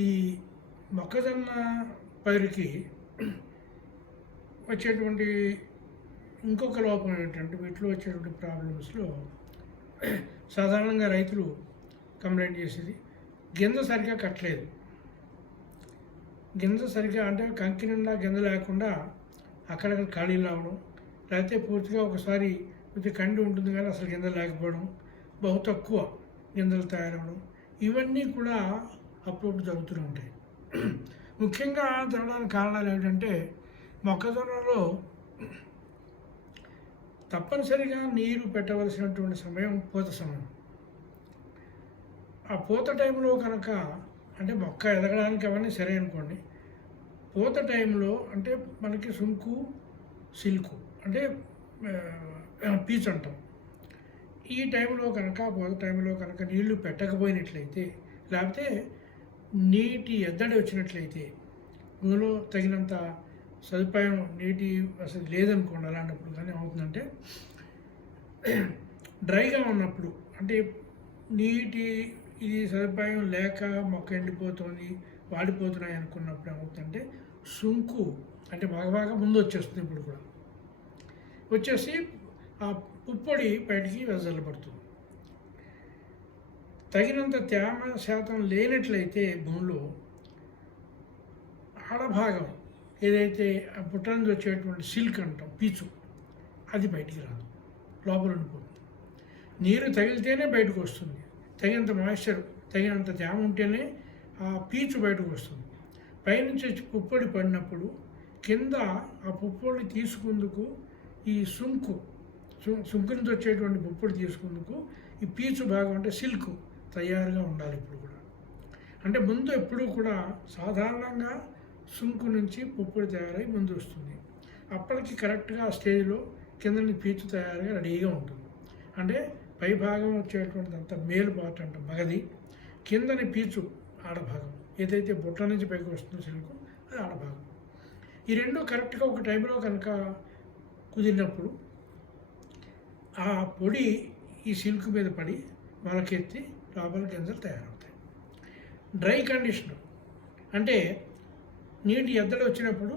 ఈ మొక్కజొన్న పైరుకి వచ్చేటువంటి ఇంకొక లోపం ఏంటంటే వీటిలో వచ్చేటువంటి ప్రాబ్లమ్స్లో సాధారణంగా రైతులు కంప్లైంట్ చేసేది గింజ సరిగ్గా కట్టలేదు. గింజ సరిగ్గా అంటే కంకి నిండా గింజ లేకుండా అక్కడక్కడ ఖాళీలు రావడం, లేకపోతే పూర్తిగా ఒకసారి కొంచెం కండి ఉంటుంది కానీ అసలు గింజ లేకపోవడం, బహు తక్కువ గింజలు తయారవడం, ఇవన్నీ కూడా అప్పుడప్పుడు జరుగుతూ ఉంటాయి. ముఖ్యంగా జరగడానికి కారణాలు ఏంటంటే మొక్కజొన్నలో తప్పనిసరిగా నీరు పెట్టవలసినటువంటి సమయం పూత సమయం. ఆ పూత టైంలో కనుక అంటే మొక్క ఎదగడానికి అవన్నీ సరే అనుకోండి, పూత టైంలో అంటే మనకి సుంకు సిల్కు అంటే పీచు అంటాం. ఈ టైంలో కనుక పూత టైంలో కనుక నీళ్లు పెట్టకపోయినట్లయితే, లేకపోతే నీటి ఎద్దడి వచ్చినట్లయితే, భూమిలో తగినంత సదుపాయం నీటి అసలు లేదనుకోండి, అలాంటప్పుడు కానీ ఏమవుతుందంటే డ్రైగా ఉన్నప్పుడు అంటే నీటి ఇది సదుపాయం లేక మొక్క ఎండిపోతుంది, వాడిపోతున్నాయి అనుకున్నప్పుడు ఏమవుతుందంటే సుంకు అంటే బాగా ముందు వచ్చేస్తుంది. ఇప్పుడు కూడా వచ్చేసి ఆ పుప్పొడి బయటికి వెదజల్లబడుతుంది. తగినంత తేమ శాతం లేనట్లయితే భూమిలో ఆడభాగం ఏదైతే ఆ పుట్ట నుంచి వచ్చేటువంటి సిల్క్ అంటాం, పీచు, అది బయటికి రాదు, లోపల ఉండిపోతుంది. నీరు తగిలితేనే బయటకు వస్తుంది. తగినంత మాయిశ్చర్, తగినంత తేమ ఉంటేనే ఆ పీచు బయటకు వస్తుంది. పైనుంచి వచ్చి పుప్పొడి పడినప్పుడు కింద ఆ పుప్పొడి తీసుకుందుకు ఈ సుంకు నుంచి వచ్చేటువంటి పుప్పొడి తీసుకుందుకు ఈ పీచు భాగం అంటే సిల్క్ తయారుగా ఉండాలి. ఇప్పుడు కూడా అంటే ముందు ఎప్పుడూ కూడా సాధారణంగా సుంకు నుంచి పుప్పొడి తయారై ముందు వస్తుంది. అప్పటికి కరెక్ట్గా ఆ స్టేజ్లో కిందని పీచు తయారుగా రెడీగా ఉంటుంది. అంటే పై భాగం వచ్చేటువంటిది అంతా మేలు పార్ట్ అంటాం మగది, కిందని పీచు ఆడభాగం ఏదైతే బుట్ట నుంచి పైకి వస్తుందో సిల్కు, అది ఆడభాగం. ఈ రెండు కరెక్ట్గా ఒక టైంలో కనుక కుదిరినప్పుడు ఆ పొడి ఈ సిల్క్ మీద పడి మొలకెత్తి లోపల గింజలు తయారవుతాయి. డ్రై కండిషన్ అంటే నీటి ఎద్దడి వచ్చినప్పుడు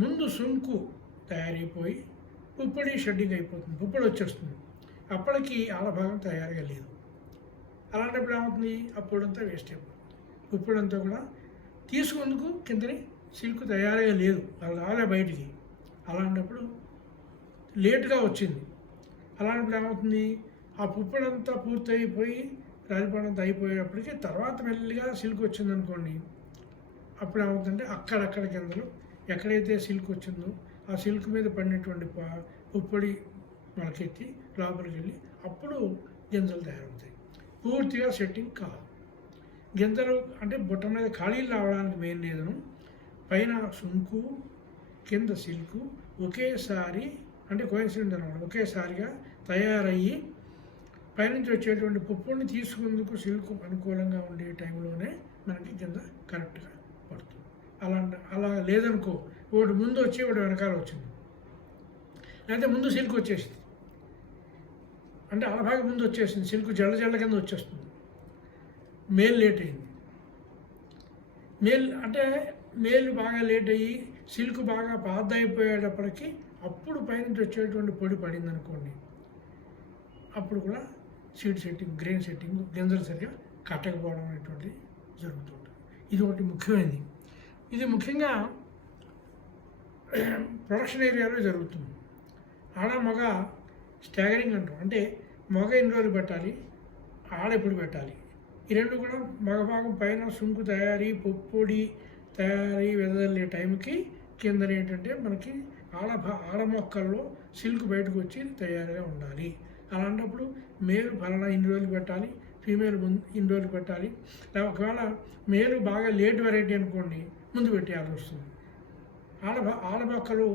ముందు సుంకు తయారైపోయి పుప్పొడి షెడ్డింగ్ అయిపోతుంది, పుప్పొడి వచ్చేస్తుంది. అప్పటికి ఆడభాగం తయారుగా లేదు. అలాంటప్పుడు ఏమవుతుంది, ఆ పొడంతా వేస్ట్ అయిపోతుంది. పుప్పొడంతా కూడా తీసుకుందుకు కిందని సిల్క్ తయారుగా లేదు, అది రాలే బయటికి. అలాంటప్పుడు లేటుగా వచ్చింది. అలాంటప్పుడు ఏమవుతుంది, ఆ పుప్పొడంతా పూర్తి అయిపోయి రాలిపోవడంతా అయిపోయేటప్పటికి తర్వాత మెల్లిగా సిల్క్ వచ్చిందనుకోండి, అప్పుడు ఏమవుతుందంటే అక్కడక్కడ కిందలు ఎక్కడైతే సిల్క్ వచ్చిందో ఆ సిల్క్ మీద పడినటువంటి పుప్పొడి మొలకెత్తి లోపలికి వెళ్ళి అప్పుడు గింజలు తయారవుతాయి. పూర్తిగా సెట్టింగ్ కాదు. గింజలు అంటే బుట్ట మీద ఖాళీలు రావడానికి మెయిన్ రీజను పైన సుంకు కింద సిల్కు ఒకేసారి అంటే కోయిన్సిడెంట్ అనమాట, ఒకేసారిగా తయారయ్యి పైనుంచి వచ్చేటువంటి పుప్పొడిని తీసుకుందుకు సిల్క్ అనుకూలంగా ఉండే టైంలోనే మనకి కింద కరెక్ట్గా పడుతుంది. అలా లేదనుకో, ఒకటి ముందు వచ్చి ఒకటి వెనకాల వచ్చింది, లేకపోతే ముందు సిల్క్ వచ్చేసింది అంటే అలభాగం ముందు వచ్చేసింది, సిల్క్ జల్ల కింద వచ్చేస్తుంది, మేల్ లేట్ అయింది. మేల్ బాగా లేట్ అయ్యి సిల్క్ బాగా పాత అయిపోయేటప్పటికి అప్పుడు పైనుంచి వచ్చేటువంటి పొడి పడింది అనుకోండి, అప్పుడు కూడా సీడ్ సెట్టింగ్, గ్రెయిన్ సెట్టింగ్, గింజలు సరిగా కట్టకపోవడం అనేటువంటిది జరుగుతుంటుంది. ఇది ఒకటి ముఖ్యమైనది. ఇది ముఖ్యంగా ప్రొడక్షన్ ఏరియాలో జరుగుతుంది. ఆడ మగ స్టాగరింగ్ అంటాం, అంటే మగ ఎన్ని రోజులు పెట్టాలి, ఆడ ఎప్పుడు పెట్టాలి, ఈ రెండు కూడా మగ భాగం పైన సుంకు తయారీ, పుప్పొడి తయారీ వెదజల్లే టైంకి కింద ఏంటంటే మనకి ఆడ మొక్కల్లో సిల్క్ బయటకు వచ్చి తయారుగా ఉండాలి. అలాంటప్పుడు మేలు ఫలానా ఇన్ని రోజులు పెట్టాలి, ఫీమేల్ ఇన్ని రోజులు పెట్టాలి. ఒకవేళ మేలు బాగా లేట్ వెరైటీ అనుకోండి, ముందు పెట్టేయాల్సి వస్తుంది. ఆడ మొక్కలు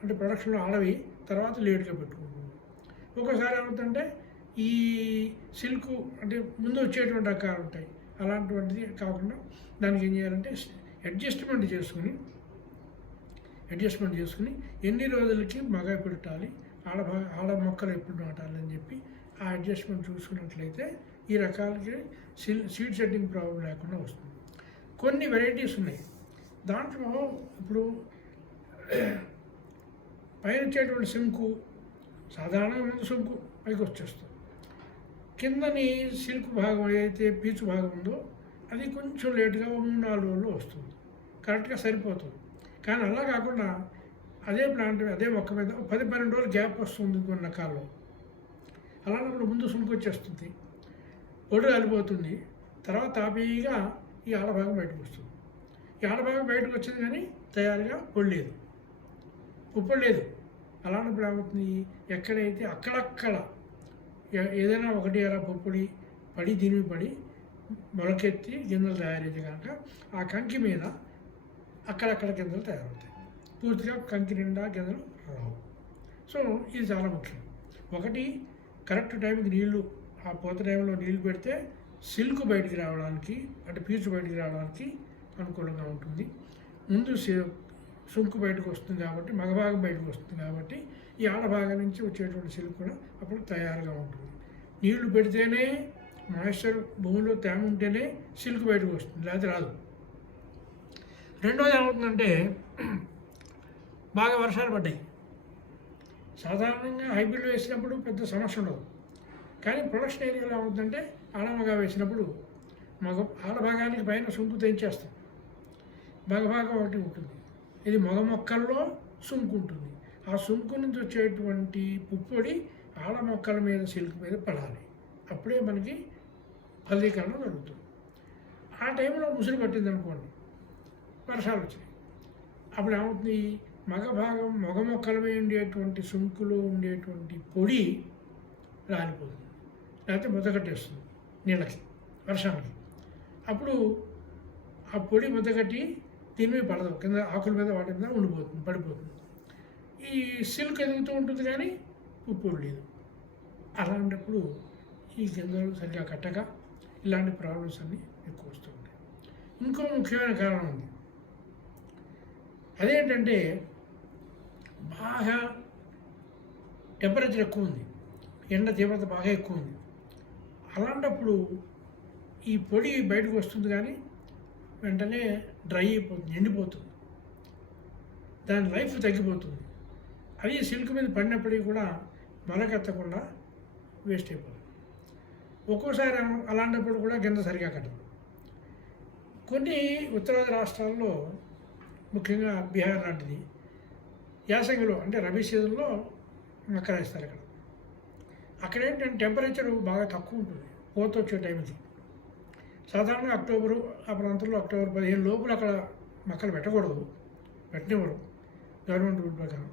అంటే ప్రొడక్షన్లో ఆడవి తర్వాత లేట్గా పెట్టుకుంటుంది. ఒక్కోసారి ఏమవుతుందంటే ఈ సిల్క్ అంటే ముందు వచ్చేటువంటి రకాలు ఉంటాయి, అలాంటివంటిది కాకుండా దానికి ఏం చేయాలంటే అడ్జస్ట్మెంట్ చేసుకుని ఎన్ని రోజులకి మగ పెట్టాలి, ఆడ మొక్కలు ఎప్పుడు నాటాలి అని చెప్పి ఆ అడ్జస్ట్మెంట్ చూసుకున్నట్లయితే ఈ రకాలకి సీడ్ సెట్టింగ్ ప్రాబ్లం లేకుండా వస్తుంది. కొన్ని వెరైటీస్ ఉన్నాయి. దాంట్లో ఇప్పుడు పైన వచ్చేటువంటి శంకు సాధారణంగా ముందు శంకు పైకి వచ్చేస్తుంది. కిందని సిల్క్ భాగం ఏదైతే పీచు భాగం ఉందో అది కొంచెం లేటుగా 3-4 రోజుల్లో వస్తుంది, కరెక్ట్గా సరిపోతుంది. కానీ అలా కాకుండా అదే ప్లాంట్ అదే మొక్క మీద 10-12 రోజులు గ్యాప్ వస్తుంది కొన్ని రకాల్లో. అలాంటప్పుడు ముందు సుంకు వచ్చేస్తుంది, పొడి కాలిపోతుంది, తర్వాత తాపీగా ఈ ఆడభాగం బయటకు వస్తుంది. ఈ ఆడభాగం బయటకు వచ్చింది కానీ తయారుగా పొడి లేదు, పుప్పొడి లేదు. అలాంటప్పుడు ఏమవుతుంది, ఎక్కడైతే అక్కడక్కడ ఏదైనా ఒకటి అలా పుప్పొడి పడి దీని పడి మొలకెత్తి గింజలు తయారైతే కనుక ఆ కంకి మీద అక్కడక్కడ గింజలు తయారవుతాయి. పూర్తిగా కంకి నిండా గింజలు రావు. సో ఇది చాలా ముఖ్యం. ఒకటి, కరెక్ట్ టైంకి నీళ్లు, ఆ పూత టైంలో నీళ్లు పెడితే సిల్క్ బయటికి రావడానికి అంటే పీచు బయటికి రావడానికి అనుకూలంగా ఉంటుంది. ముందు సుంకు బయటకు వస్తుంది కాబట్టి, మగభాగం బయటకు వస్తుంది కాబట్టి ఈ ఆడభాగం నుంచి వచ్చేటువంటి సిల్క్ కూడా అప్పుడు తయారుగా ఉంటుంది. నీళ్లు పెడితేనే మాయిశ్చర్ భూమిలో తేమ ఉంటేనే సిల్క్ బయటకు వస్తుంది, లేకపోతే రాదు. రెండోది ఏమవుతుందంటే, బాగా వర్షాలు పడ్డాయి. సాధారణంగా హైబ్రిడ్ వేసినప్పుడు పెద్ద సమస్య ఉండదు, కానీ ప్రొడక్షన్ ఏరియాలో ఏమవుతుందంటే ఆడమగా వేసినప్పుడు ఆడభాగానికి పైన సుంకు తెంచేస్తాం, మగభాగం ఒకటి ఉంటుంది. ఇది మగ మొక్కల్లో సుంకు ఉంటుంది. ఆ సుంకు నుంచి వచ్చేటువంటి పుప్పొడి ఆడ మొక్కల మీద సిల్క్ మీద పడాలి, అప్పుడే మనకి ఫలీకరణ జరుగుతుంది. ఆ టైంలో ముసురు పట్టింది అనుకోండి, వర్షాలు వచ్చాయి, అప్పుడు ఏమవుతుంది, మగ మొక్కల మీద ఉండేటువంటి సుంకులో ఉండేటువంటి పొడి రాలిపోతుంది, లేకపోతే ముద్దకట్టేస్తుంది నీళ్ళకి, వర్షానికి. అప్పుడు ఆ పొడి ముద్దకట్టి దీని మీద పడదు, కింద ఆకుల మీద వాటి మీద ఉండిపోతుంది, పడిపోతుంది. ఈ సిల్క్ ఎదుగుతూ ఉంటుంది కానీ పుప్పొడి లేదు. అలాంటప్పుడు ఈ గింజలు సరిగ్గా కట్టక ఇలాంటి ప్రాబ్లమ్స్ అన్నీ ఎక్కువ వస్తూ ఉంటాయి. ఇంకో ముఖ్యమైన కారణం ఉంది, అదేంటంటే బాగా టెంపరేచర్ ఎక్కువ ఉంది, ఎండ తీవ్రత బాగా ఎక్కువ ఉంది. అలాంటప్పుడు ఈ పొడి బయటకు వస్తుంది కానీ వెంటనే డ్రై అయిపోతుంది, ఎండిపోతుంది, దాని లైఫ్ తగ్గిపోతుంది. అది సిల్క్ మీద పడినప్పటికీ కూడా మొలకెత్తకుండా వేస్ట్ అయిపోతుంది. ఒక్కోసారి అలాంటప్పుడు కూడా గింజ సరిగా కట్టదు. కొన్ని ఉత్తరాది రాష్ట్రాల్లో, ముఖ్యంగా బీహార్ లాంటిది, యాసంగిలో అంటే రబీ సీజన్లో మొక్క వేస్తారు. అక్కడ ఏంటంటే టెంపరేచర్ బాగా తక్కువ ఉంటుంది పూత వచ్చే టైంకి. సాధారణంగా అక్టోబరు ఆ ప్రాంతంలో అక్టోబర్ 15 లోపల అక్కడ మొక్కలు పెట్టకూడదు, పెట్టనివ్వరు గవర్నమెంట్ రూల్ ప్రకారం.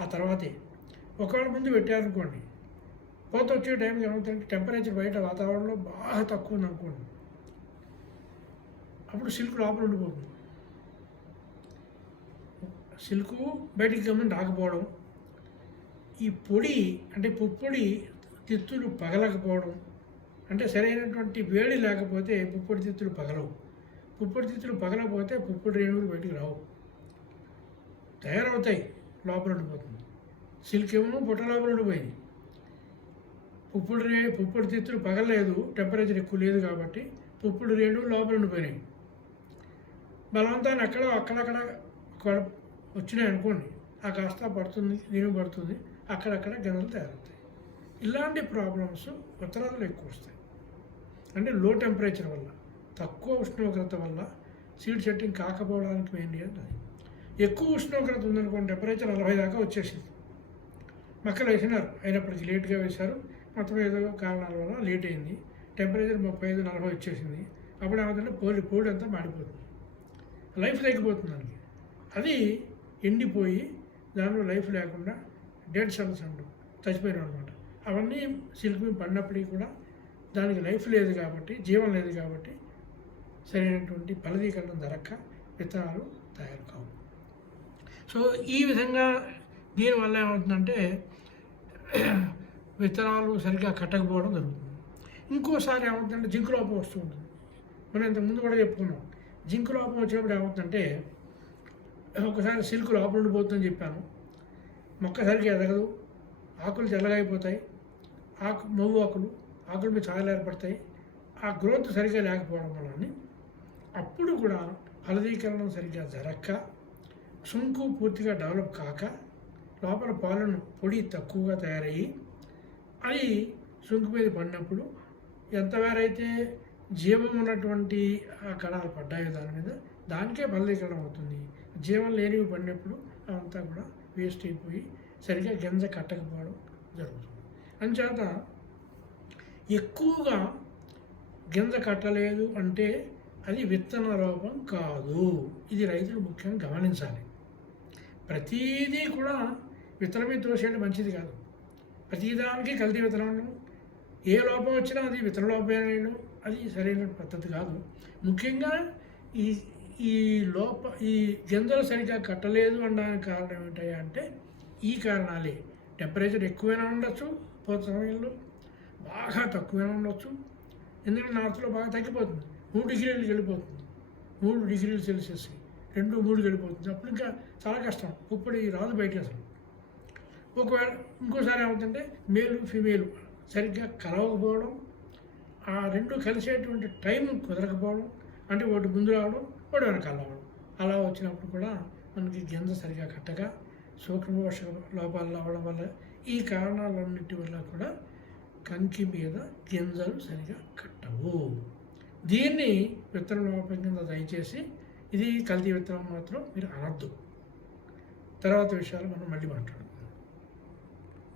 ఆ తర్వాతే ఒకవేళ ముందు పెట్టారనుకోండి, పూత వచ్చే టైంకి ఏమవుతుందంటే టెంపరేచర్ బయట వాతావరణంలో బాగా తక్కువ ఉంది అనుకోండి, అప్పుడు సిల్క్ లోపల ఉండిపోతుంది. సిల్క్ బయటికి గమని రాకపోవడం, ఈ పొడి అంటే పుప్పొడి తిత్తులు పగలకపోవడం, అంటే సరైనటువంటి వేడి లేకపోతే పుప్పొడి తిత్తులు పగలవు. పుప్పొడి తిత్తులు పగలకపోతే పుప్పొడి రేణువులు బయటికి రావు, తయారవుతాయి, లోపల ఉండిపోతుంది. సిల్క్ ఏమో పుట్ట లోపల ఉండిపోయింది. పుప్పొడి తిత్తులు పగలలేదు, టెంపరేచర్ ఎక్కువ లేదు కాబట్టి పుప్పొడి రేణువులు లోపల ఉండిపోయినాయి. బలవంతాన్ని అక్కడక్కడ వచ్చినాయి అనుకోండి, ఆ కాస్త పడుతుంది, దీని పడుతుంది, అక్కడక్కడ గింజలు తయారవుతాయి. ఇలాంటి ప్రాబ్లమ్స్ ఉత్తరాదిలో ఎక్కువ వస్తాయి. అంటే లో టెంపరేచర్ వల్ల, తక్కువ ఉష్ణోగ్రత వల్ల సీడ్ సెట్టింగ్ కాకపోవడానికి మెయిన్ రీజన్ అది. ఎక్కువ ఉష్ణోగ్రత ఉందనుకోండి, టెంపరేచర్ 40 దాకా వచ్చేసింది, మొక్కలు వేసినారు, అయినప్పటికీ లేట్గా వేశారు, మొత్తం ఏదో కారణాల వల్ల లేట్ అయింది, టెంపరేచర్ 35-40 వచ్చేసింది. అప్పుడు ఏమవుతుందంటే పొడి అంతా మాడిపోతుంది, లైఫ్ తగ్గిపోతుంది దానికి. అది ఎండిపోయి దానిలో లైఫ్ లేకుండా డెడ్ సెల్స్ అంటాం, చచ్చిపోయినాం అనమాట. అవన్నీ సిల్క్ మీద పడినప్పటికీ కూడా దానికి లైఫ్ లేదు కాబట్టి, జీవం లేదు కాబట్టి సరైనటువంటి ఫలదీకరణ జరగక విత్తనాలు తయారు కావు. సో ఈ విధంగా దీనివల్ల ఏమవుతుందంటే విత్తనాలు సరిగ్గా కట్టకపోవడం జరుగుతుంది. ఇంకోసారి ఏమవుతుందంటే జింక్ లోపం వస్తూ ఉంటుంది. మనం ఇంతకుముందు కూడా చెప్పుకున్నాం, జింక్ లోపం వచ్చినప్పుడు ఏమవుతుందంటే ఒకసారి సిల్క్ లోపల ఉండిపోతుందని చెప్పాను, మొక్క సరిగ్గా ఎదగదు, ఆకులు తెల్లగా అయిపోతాయి, మొవ్వు ఆకుల మీద చాలా ఏర్పడతాయి. ఆ గ్రోత్ సరిగ్గా లేకపోవడం వల్ల అప్పుడు కూడా ఫలదీకరణం సరిగ్గా జరక్క, సుంకు పూర్తిగా డెవలప్ కాక, లోపల పాలను పొడి తక్కువగా తయారయ్యి అది సుంకు మీద పడినప్పుడు ఎంతవరైతే జీవం ఉన్నటువంటి ఆ కణాలు పడ్డాయో దాని మీద, దానికే ఫలదీకరణం అవుతుంది. జీవం లేనివి పడినప్పుడు అవంతా కూడా వేస్ట్ అయిపోయి సరిగ్గా గింజ కట్టకపోవడం జరుగుతుంది. అంచేత ఎక్కువగా గింజ కట్టలేదు అంటే అది విత్తన లోపం కాదు. ఇది రైతులు ముఖ్యంగా గమనించాలి. ప్రతీదీ కూడా విత్తనం మీద తోసేయడం మంచిది కాదు. ప్రతిదానికి కల్తీ విత్తనం, ఏ లోపం వచ్చినా అది విత్తన లోపం, అది సరైన పద్ధతి కాదు. ముఖ్యంగా ఈ ఈ గింజలు సరిగ్గా కట్టలేదు అనడానికి కారణం ఏమిటాయి అంటే ఈ కారణాలే. టెంపరేచర్ ఎక్కువైనా ఉండొచ్చు, పోత సమయంలో బాగా తక్కువైనా ఉండొచ్చు. ఎందుకంటే నార్త్లో బాగా తగ్గిపోతుంది, 3 డిగ్రీలకు వెళ్ళిపోతుంది, 3 డిగ్రీల సెల్సియస్ 2-3 వెళ్ళిపోతుంది. అప్పుడు ఇంకా చాలా కష్టం, ఇప్పుడు రాదు బయట అసలు. ఒకవేళ ఇంకోసారి ఏమవుతుందంటే మేలు ఫిమేలు సరిగ్గా కలవకపోవడం, ఆ రెండు కలిసేటువంటి టైం కుదరకపోవడం, అంటే ఒకటి ముందు రావడం ఒకటి వెనకాల రావడం, అలా వచ్చినప్పుడు కూడా మనకి గింజ సరిగా కట్టక సూక్ష్మ పోషక లోపాలు రావడం వల్ల, ఈ కారణాలన్నిటి వల్ల కూడా కంకి మీద గింజలు సరిగా కట్టవు. దీన్ని విత్తన లోపం కింద దయచేసి ఇది కల్తీ విత్తనం మాత్రం మీరు అనద్దు. తర్వాత విషయాలు మనం మళ్ళీ మాట్లాడదాం.